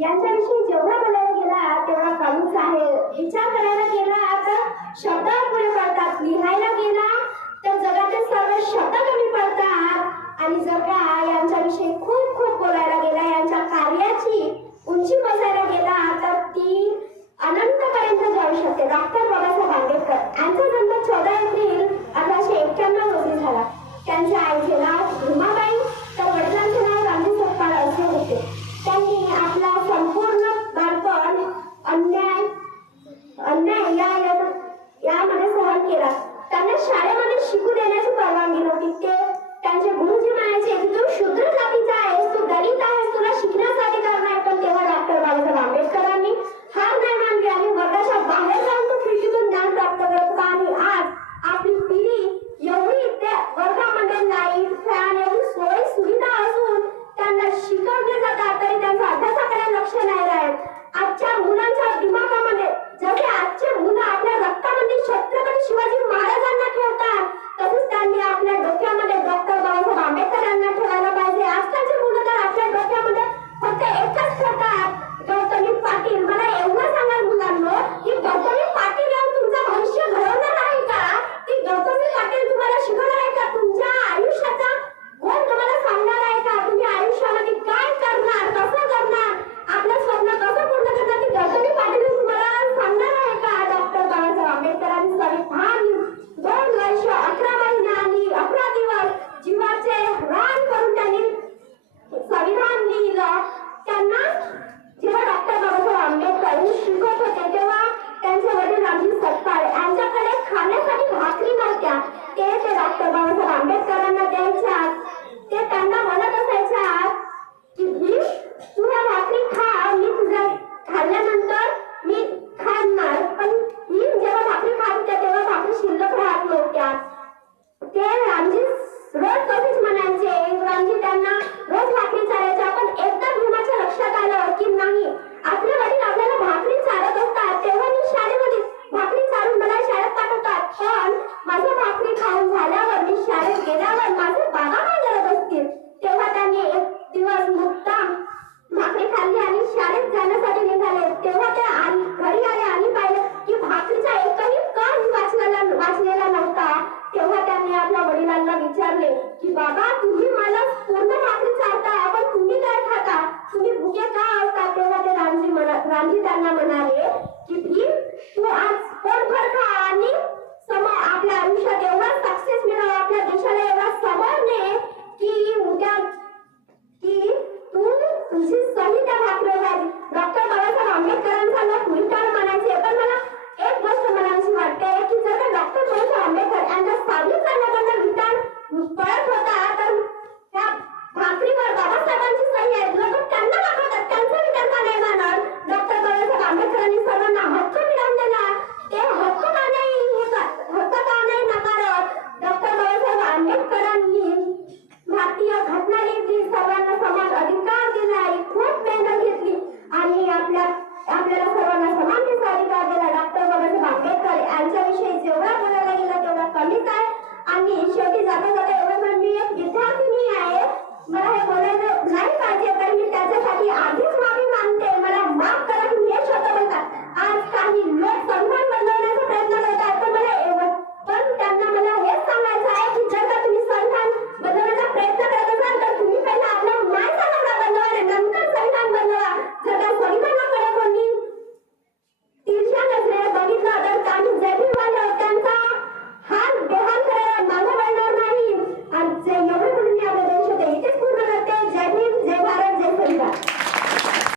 यांच्याविषयी जेवढा बोलायला गेला तेवढा कमीच आहे. विचार करायला गेला तर शब्द पुरे पडतात, लिहायला गेला तर जगातील सर्व शब्द कमी पडतात. आणि जर का यांच्याविषयी खूप खूप बोलायला गेला, यांच्या कार्याची उंची मोजायला गेला तर ती अनंतपर्यंत जाऊ शकते. डॉक्टर बाबासाहेब आंबेडकर यांचा जन्म 14 एप्रिल 1891 रोजी झाला. त्यांच्या आईचे नाव उमाबाई तर वडिलांचे नाव रामजी सपकाळ असे होते. त्यांनी आपला संपूर्ण बालपण अन्याय यामध्ये सहन केला. त्यांना शाळेमध्ये शिकू देण्याची परवानगी नव्हती. ते त्यांचे गुरुजी म्हणायचे की तू शूद्र जातीचा आहेस, तू दलित आहेस, तुला शिकण्याचा अधिकार नाही. पण तेव्हा डॉक्टर बाबासाहेब आंबेडकरांनी हार नाही मानली आणि वर्गाच्या बाहेर जाऊन तो खिडकीतून ज्ञान प्राप्त करत होता. आणि आज आपली पिढी एवढी त्या वर्गामध्ये लाईट फॅन एवढी सोयी सुविधा असून त्यांना शिकवले जातात तरी त्यांचा अभ्यासाकडे लक्ष नाही राहत. आजच्या मुलांच्या दिमागामध्ये जसे आजचे मुलं आपल्या रक्तामध्ये छत्रपती शिवाजी महाराजांना ठेवतात, तसंच त्यांनी आपल्या डोक्यामध्ये डॉक्टर बाबासाहेब आंबेडकर यांना ठेवायला पाहिजे. आजकालचे मुलं तर आपल्या डोक्यामध्ये फक्त एकच ठेवतात, गौतमी पाटील. मला एवढं सांगा मुलांनो की गौतमी पाटील येऊन तुमचं भविष्य घडवणार आहे का? ती गौतमी पाटील तुम्हाला शिकवणार आहे का? तुमच्या आयुष्याचा कोण तुम्हाला सांगणार आहे का? तुम्ही आयुष्यामध्ये काय करणार, कसं करणार, आपलं स्वप्न कसं पूर्ण करणार, ती गौतमी पाटील तुम्हाला सांगणार आहे का? डॉक्टर बाबासाहेब आंबेडकरांनी संविधान 2 वर्ष 18 महिने आणि 11 दिवस जीवाचे रान करून त्यांनी संविधान लिहिलं. त्यांना जेव्हा डॉक्टर बाबासाहेब आंबेडकर शिकवत होते तेव्हा त्यांचे वडील रामजी सपकाळ यांच्याकडे खाण्यासाठी भाकरी नव्हत्या. ते डॉक्टर बाबासाहेब आंबेडकरांना द्यायच्या. ते त्यांना म्हणत असायच्या की भीम तू ह्या भाकरी खा, मी तुझ्या खाल्ल्यानंतर मी खाणार. पण भीम जेव्हा भाकरी खात होत्या तेव्हा भाकरी शिल्लक राहत नव्हत्या. ते रामजी रोज कधीच म्हणायचे, रामजी त्यांना रोज भाकरी चारायच्या. पण एकदा भीमाच्या लक्षात आलं की नाही, आपले वडील आपल्याला भाकरी चारत असतात तेव्हा मी शाळेमध्ये भाकरी चारून मला शाळेत पाठवतात, पण माझं भाकरी खाऊन झाल्यावर मी शाळेत गेल्यावर माझे बाबा काय करत असतील. तेव्हा त्यांनी एक दिवस मुद्दाम भाकरी खाल्ली आणि शाळेत जाण्यासाठी निघाले. तेव्हा ते घरी आले आणि पाहिलं की भाकरीचा एकही कण वाचलेला नव्हता. तेव्हा त्यांनी आपल्या वडिलांना विचारले की बाबा तुम्ही मला पूर्ण भाकरी चारता पण तुम्ही काय खाता, तुम्ही भुके का असता. तेव्हा ते रामजी त्यांना म्हणाले